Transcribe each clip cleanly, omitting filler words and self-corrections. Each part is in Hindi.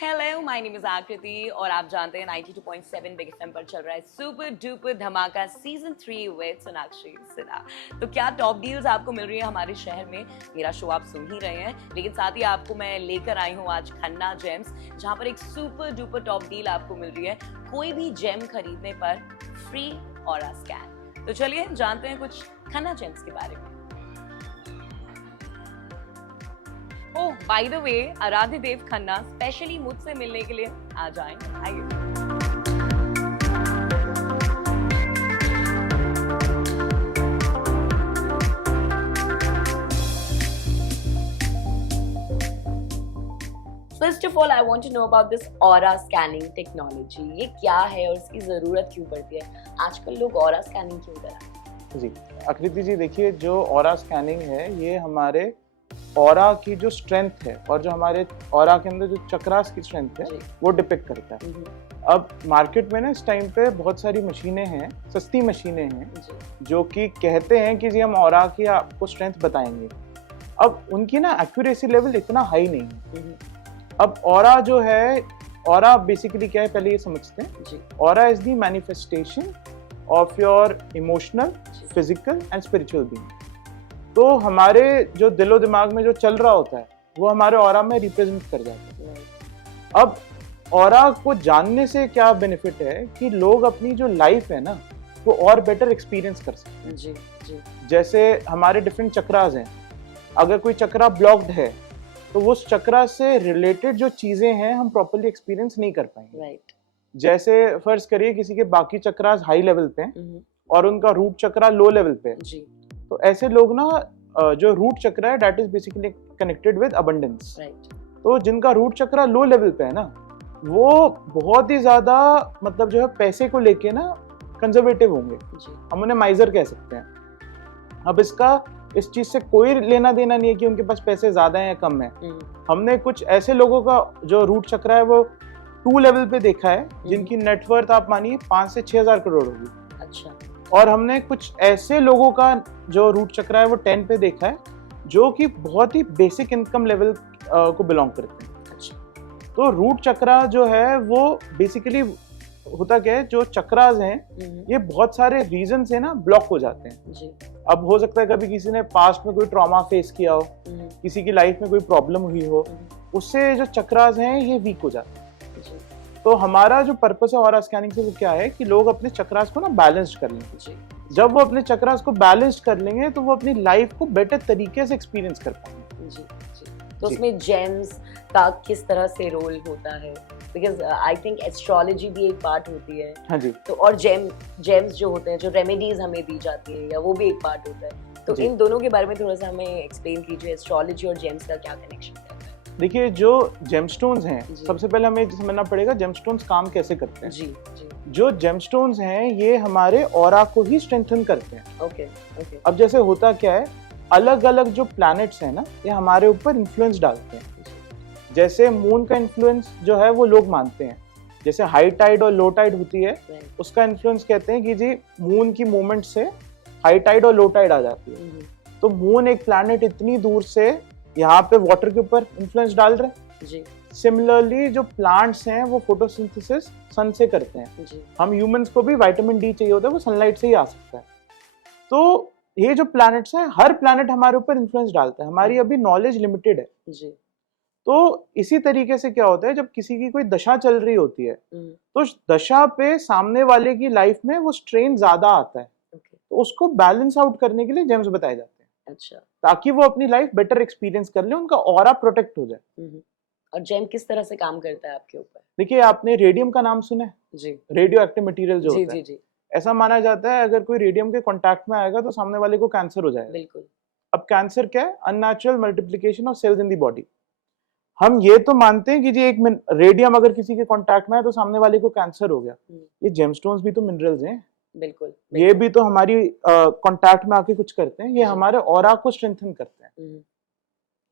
हेलो माय नेम इज आकृति और आप जानते हैं 92.7 बिग एफएम पर चल रहा है सुपर डुपर धमाका सीजन 3 विद सोनाक्षी सिन्हा। तो क्या टॉप डील्स आपको मिल रही है हमारे शहर में? मेरा शो आप सुन ही रहे हैं, लेकिन साथ ही आपको मैं लेकर आई हूँ आज खन्ना जेम्स, जहाँ पर एक सुपर डुपर टॉप डील आपको मिल रही है कोई भी जेम खरीदने पर फ्री ऑरा स्कैन। तो चलिए जानते हैं कुछ खन्ना जेम्स के बारे में। ओह बाय द वे, आराध्य देव खन्ना स्पेशली मुझसे मिलने के लिए आ जाएं। आइए। First of all I want to know about this aura scanning technology. ये क्या है और इसकी जरूरत क्यों पड़ती है? आजकल लोग ऑरा स्कैनिंग क्यों कर रहे हैं? जी आकृति जी, देखिए जो ऑरा स्कैनिंग है ये हमारे ऑरा की जो स्ट्रेंथ है और जो हमारे ऑरा के अंदर जो चक्रास की स्ट्रेंथ है वो डिपिक्ट करता है। अब मार्केट में ना इस टाइम पे बहुत सारी मशीनें हैं, सस्ती मशीनें हैं जो कि कहते हैं कि जी हम ऑरा की आपको स्ट्रेंथ बताएंगे। अब उनकी ना एक्यूरेसी लेवल इतना हाई नहीं है। अब ऑरा जो है, ऑरा बेसिकली क्या है पहले ये समझते हैं। Aura is the manifestation of your emotional, physical and spiritual being. तो हमारे जो दिलो दिमाग में जो चल रहा होता है वो हमारे ऑरा में रिप्रेजेंट कर जाता है। अब ऑरा को जानने से क्या बेनिफिट है कि लोग अपनी जो लाइफ है ना वो और बेटर एक्सपीरियंस कर सकते हैं। जी। जैसे हमारे डिफरेंट चक्रास हैं, अगर कोई चक्रा ब्लॉक्ड है तो वो उस चक्रा से रिलेटेड जो चीजें हैं हम प्रॉपर्ली एक्सपीरियंस नहीं कर पाएंगे। जैसे फर्ज करिए किसी के बाकी चक्रास हाई लेवल पे और उनका रूट चक्रा लो लेवल पे, तो ऐसे लोग ना जो रूट चक्र है that is basically connected with abundance. तो जिनका रूट चक्र लो लेवल पे है ना वो बहुत ही ज्यादा मतलब जो है पैसे को लेके ना कंजर्वेटिव होंगे, हम उन्हें माइजर कह सकते हैं। अब इस चीज से कोई लेना देना नहीं है कि उनके पास पैसे ज्यादा हैं या कम है। हमने कुछ ऐसे लोगों का जो रूट चक्र है वो 2 लेवल पे देखा है जिनकी नेटवर्थ आप मानिए 5 से 6 हजार करोड़ होगी। अच्छा। और हमने कुछ ऐसे लोगों का जो रूट चक्र है वो 10 पे देखा है जो कि बहुत ही बेसिक इनकम लेवल को बिलोंग करते हैं। अच्छा। तो रूट चक्रा जो है वो बेसिकली होता क्या है, जो चक्रास हैं ये बहुत सारे रीजन से ना ब्लॉक हो जाते हैं। जी। अब हो सकता है कभी किसी ने पास्ट में कोई ट्रॉमा फेस किया हो, किसी की लाइफ में कोई प्रॉब्लम हुई हो, उससे जो चक्रास हैं ये वीक हो जाते हैं। तो हमारा जो पर्पस है ऑरा स्कैनिंग से वो क्या है कि लोग अपने चक्रास को ना बैलेंस्ड कर लेंगे। जब वो अपने चक्रास को बैलेंस्ड कर लेंगे तो वो अपनी लाइफ को बेटर तरीके से एक्सपीरियंस कर पाएंगे। जी। तो उसमें जेम्स का किस तरह से रोल होता है? बिकॉज आई थिंक एस्ट्रोलॉजी भी एक पार्ट होती है। हाँ जी। तो और जेम्स जो होते हैं, जो रेमेडीज हमें दी जाती है या वो भी एक पार्ट होता है। तो इन दोनों के बारे में थोड़ा सा हमें एक्सप्लेन कीजिए, एस्ट्रोलॉजी और जेम्स का क्या कनेक्शन है? देखिए जो जेमस्टोन्स हैं, सबसे पहले हमें समझना पड़ेगा जेमस्टोन्स काम कैसे करते हैं। जी। जो जेमस्टोन्स हैं ये हमारे ऑरा को ही स्ट्रेंथन करते हैं। ओके। अब जैसे होता क्या है, अलग अलग जो प्लैनेट्स हैं ना ये हमारे ऊपर इन्फ्लुएंस डालते हैं। जैसे मून का इन्फ्लुएंस जो है वो लोग मानते हैं, जैसे हाई टाइड और लो टाइड होती है उसका इन्फ्लुएंस कहते हैं कि जी मून की मूवमेंट से हाई टाइड और लो टाइड आ जाती है। तो मून एक प्लैनेट इतनी दूर से यहाँ पे वाटर के ऊपर इन्फ्लुएंस डाल रहे हैं। सिमिलरली जो प्लांट्स हैं वो फोटोसिंथेसिस सन से करते हैं। हम ह्यूमंस को भी विटामिन डी चाहिए होता है, वो सनलाइट से ही आ सकता है। तो ये जो प्लैनेट्स हैं, हर प्लैनेट हमारे ऊपर इन्फ्लुएंस डालता है। हमारी अभी नॉलेज लिमिटेड है। जी। तो इसी तरीके से क्या होता है, जब किसी की कोई दशा चल रही होती है तो दशा पे सामने वाले की लाइफ में वो स्ट्रेन ज्यादा आता है। तो उसको बैलेंस आउट करने के लिए जेम्स बताए जाते हैं। अच्छा। ताकि वो अपनी लाइफ बेटर एक्सपीरियंस कर ले, उनका ऑरा प्रोटेक्ट हो जाए। और जेम किस तरह से काम करता है आपके ऊपर? देखिए आपने रेडियम का नाम सुना है? जी। रेडियो एक्टिव मटेरियल जो होता है। जी। ऐसा माना जाता है अगर कोई रेडियम के कांटेक्ट में आएगा तो सामने वाले को कैंसर हो जाएगा। बिल्कुल। अब कैंसर क्या है? Unnatural multiplication of cells in the body. हम ये तो मानते हैं कि जी एक रेडियम अगर किसी के कांटेक्ट में है तो सामने वाले को कैंसर हो गया। ये जेमस्टोन्स भी तो मिनरल्स हैं। बिल्कुल। ये भी तो हमारी कांटेक्ट में आके कुछ करते हैं, ये हमारे ऑरा को स्ट्रेंथन करते हैं।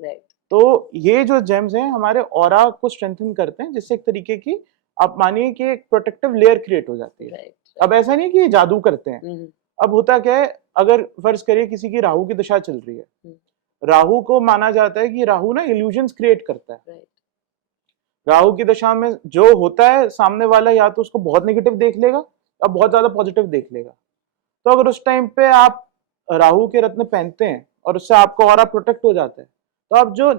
राइट। तो ये जो जेम्स हैं हमारे ऑरा को स्ट्रेंथन करते हैं, जिससे एक तरीके की आप मानिए कि एक प्रोटेक्टिव लेयर क्रिएट हो जाती है। अब ऐसा नहीं कि ये जादू करते हैं। अब होता क्या है, अगर फर्ज करिए किसी की राहु की दशा चल रही है, राहु को माना जाता है कि राहु ना इल्यूजन्स क्रिएट करता है। राहु की दशा में जो होता है सामने वाला या तो उसको बहुत नेगेटिव देख लेगा या बहुत ज्यादा पॉजिटिव देख लेगा। तो अगर उस टाइम पे आप राहु के रत्न पहनते हैं और उससे आपका ऑरा प्रोटेक्ट हो जाता है तो आप जो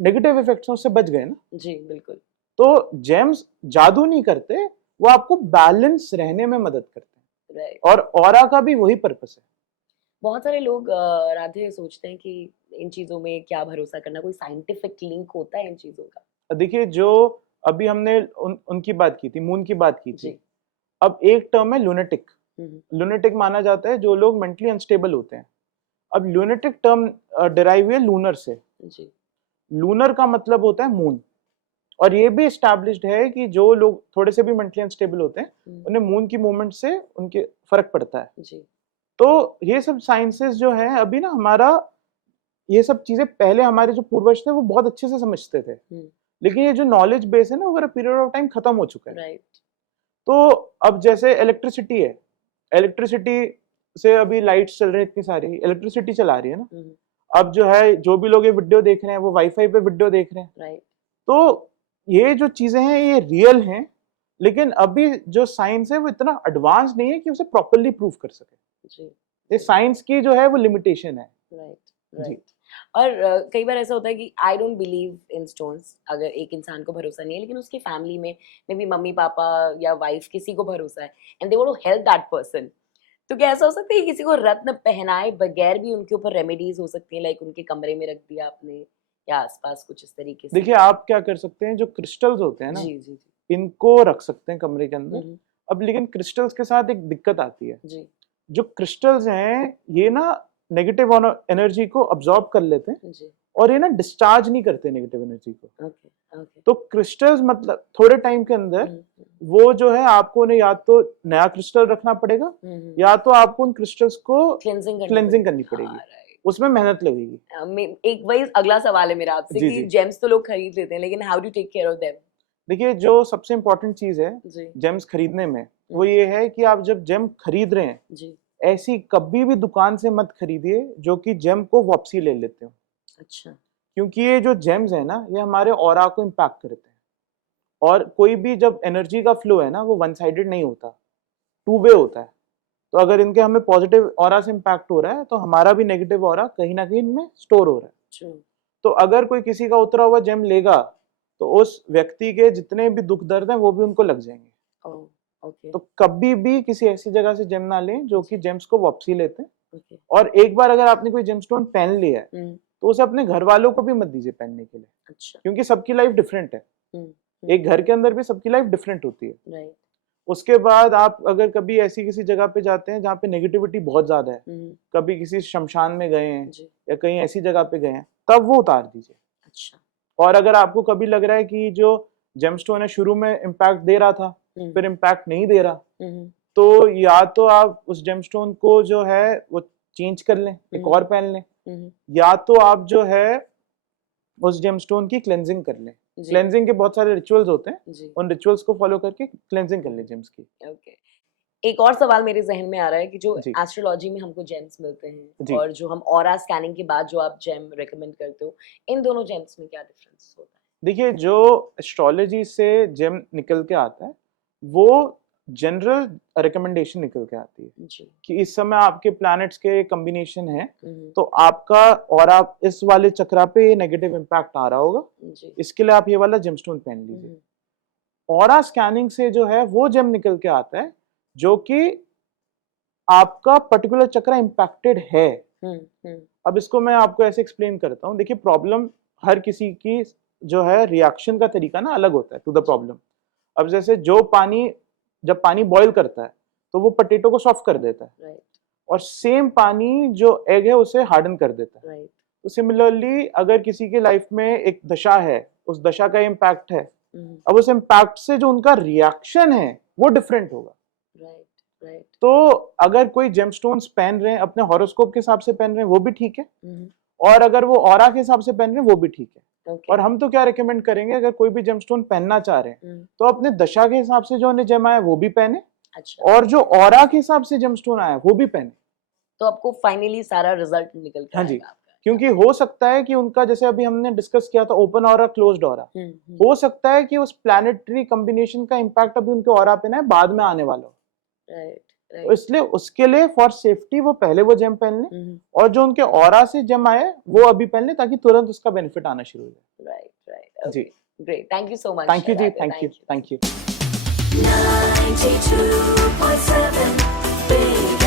नेगेटिव इफेक्ट्स हैं उससे बच गए ना। जी बिल्कुल। तो जेम्स जादू नहीं करते, वो आपको बैलेंस रहने में मदद करते हैं। और ऑरा का भी वही पर्पस है। बहुत सारे लोग राधे सोचते हैं कि इन चीजों में क्या भरोसा करना, कोई साइंटिफिक लिंक होता है इन चीजों का? देखिए, जो अभी हमने उनकी बात की थी, मून की बात की थी, अब एक टर्म है लूनेटिक। लूनेटिक माना जाता है जो लोग मेंटली अनस्टेबल होते हैं। अब लूनेटिक टर्म डिराइव हुई है लूनर से। लूनर का मतलब होता है मून, और ये भी एस्टैब्लिश्ड है कि जो लोग थोड़े से भी मेंटली अनस्टेबल होते हैं उन्हें मून की मूवमेंट से उनके फर्क पड़ता है। तो ये सब साइंसेस जो है अभी ना, हमारा ये सब चीजें पहले हमारे जो पूर्वज थे वो बहुत अच्छे से समझते थे, लेकिन ये जो नॉलेज बेस है ना over a period of time खत्म हो चुका है। तो अब जैसे इलेक्ट्रिसिटी है, इलेक्ट्रिसिटी से अभी लाइट्स चल रही है, इतनी सारी इलेक्ट्रिसिटी चला रही है ना। अब जो है जो भी लोग ये वीडियो देख रहे हैं वो वाईफाई पे वीडियो देख रहे हैं। तो ये जो चीजें हैं ये रियल हैं, लेकिन अभी जो साइंस है वो इतना एडवांस नहीं है कि उसे प्रॉपरली प्रूव कर सके। ये साइंस की जो है वो लिमिटेशन है। जी। और कई बार ऐसा होता है कि I don't believe in stones, अगर एक इंसान को भरोसा नहीं है लेकिन उसकी फैमिली में मे बी मम्मी पापा या वाइफ किसी को भरोसा है and they want to help that person, तो क्या ऐसा हो सकता है कि किसी को रत्न पहनाए बगैर भी उनके ऊपर रेमेडीज हो सकती हैं, लाइक उनके कमरे में रख दिया आपने या आसपास कुछ इस तरीके से? देखिए, आप क्या कर सकते हैं, जो क्रिस्टल्स होते हैं ना, जी, जी, जी, इनको रख सकते हैं कमरे के अंदर। अब लेकिन क्रिस्टल्स के साथ एक दिक्कत आती है जी। जो क्रिस्टल्स हैं ये ना नेगेटिव एनर्जी को अब्सॉर्ब कर लेते हैं जी। और ये ना डिस्चार्ज नहीं करते नेगेटिव एनर्जी को। तो क्रिस्टल्स मतलब थोड़े टाइम के अंदर वो जो है आपको ने या तो नया क्रिस्टल रखना पड़ेगा या तो आपको उन क्रिस्टल्स को क्लेंजिंग करनी पड़ेगी। उसमें मेहनत लगेगी। एक वही अगला सवाल है मेरा आपसे कि जेम्स तो लोग खरीद लेते हैं लेकिन how do take care of them? देखिए, जो सबसे इम्पोर्टेंट चीज है जेम्स खरीदने में वो ये है कि आप जब जेम खरीद रहे हैं जी। ऐसी कभी भी दुकान से मत खरीदिए जो कि जेम को वापसी ले लेते हो। अच्छा। क्योंकि ये जो जेम्स है ना ये हमारे ऑरा को इम्पैक्ट करते हैं, और कोई भी जब एनर्जी का फ्लो है ना वो वन साइडेड नहीं होता, टू वे होता है। तो अगर इनके हमें पॉजिटिव ऑरा से इम्पैक्ट हो रहा है तो हमारा भी नेगेटिव ऑरा कहीं ना कहीं इनमें स्टोर हो रहा है। तो अगर कोई किसी का उतरा हुआ जेम लेगा तो उस व्यक्ति के जितने भी दुख दर्द हैं वो भी उनको लग जाएंगे। तो कभी भी किसी ऐसी जगह से जेम ना लें जो कि जेम्स को वापसी लेते हैं। और एक बार अगर आपने कोई जेमस्टोन पहन लिया है तो उसे अपने घर वालों को भी मत दीजिए पहनने के लिए। अच्छा। क्योंकि सबकी लाइफ डिफरेंट है। एक घर के अंदर भी सबकी लाइफ डिफरेंट होती है। उसके बाद आप अगर कभी ऐसी किसी जगह पे जाते हैं जहाँ पे नेगेटिविटी बहुत ज्यादा है, कभी किसी शमशान में गए हैं या कहीं ऐसी जगह पे गए हैं, तब वो उतार दीजिए। अच्छा। और अगर आपको कभी लग रहा है कि जो जेमस्टोन है शुरू में इम्पैक्ट दे रहा था फिर इम्पैक्ट नहीं दे रहा, तो या तो आप उस जेमस्टोन को जो है वो चेंज कर लें, एक और पहन लें, या तो आप जो है उस जेमस्टोन की क्लेंजिंग कर लें। क्लेंजिंग के बहुत सारे रिचुअल्स होते हैं, उन रिचुअल्स को फॉलो करके क्लेंजिंग कर ले जेम्स की। ओके। एक और सवाल मेरे जहन में आ रहा है कि जो एस्ट्रोलॉजी में हमको जेम्स मिलते हैं और जो हम ऑरा स्कैनिंग के बाद जो आप जेम रेकमेंड करते हो, इन दोनों जेम्स में क्या डिफरेंस होता है? देखिए, जो एस्ट्रोलॉजी से जेम निकल के आता है वो जनरल रिकमेंडेशन निकल के आती है जी। कि इस समय आपके प्लैनेट्स के कॉम्बिनेशन है तो आपका और आप इस वाले चक्रा पे ये नेगेटिव इम्पैक्ट आ रहा होगा जी। इसके लिए आप ये वाला जेमस्टोन पहन लीजिए। ऑरा स्कैनिंग से जो है वो जेम निकल के आता है जो कि आपका पर्टिकुलर चक्रा इम्पैक्टेड है। अब इसको मैं आपको ऐसे एक्सप्लेन करता हूँ। देखिए, प्रॉब्लम हर किसी की जो है रिएक्शन का तरीका ना अलग होता है टू द प्रॉब्लम। अब जैसे जो पानी जब पानी बॉईल करता है तो वो पोटैटो को सॉफ्ट कर देता है और सेम पानी जो एग है उसे हार्डन कर देता है। तो सिमिलरली अगर किसी के लाइफ में एक दशा है, उस दशा का इम्पैक्ट है, अब उस इम्पैक्ट से जो उनका रिएक्शन है वो डिफरेंट होगा। तो अगर कोई जेमस्टोन्स पहन रहे हैं अपने हॉरोस्कोप के हिसाब से पहन रहे हैं वो भी ठीक है, और अगर वो ऑरा के हिसाब से पहन रहे हैं वो भी ठीक है। और हम तो क्या रिकमेंड करेंगे, अगर कोई भी जेमस्टोन पहनना चाह रहे हैं तो अपने दशा के हिसाब से जो उन्हें जेम आया वो भी पहने। अच्छा। और जो ऑरा के हिसाब से जेमस्टोन आया वो भी पहने, तो आपको फाइनली सारा रिजल्ट निकल के आएगा। क्योंकि हो सकता है कि उनका, जैसे अभी हमने डिस्कस किया था, ओपन ऑरा क्लोज्ड ऑरा, हो सकता है कि उस प्लैनेटरी कॉम्बिनेशन का इम्पैक्ट अभी उनके ऑरा पे ना बाद में आने वाला हो। तो इसलिए उसके लिए फॉर सेफ्टी वो पहले वो जेम पहन लें, और जो उनके ऑरा से जेम आए वो अभी पहन लें, ताकि तुरंत उसका बेनिफिट आना शुरू हो जाए। राइट जी, great, thank you so much. Thank you जी, थैंक यू। 92.7 Big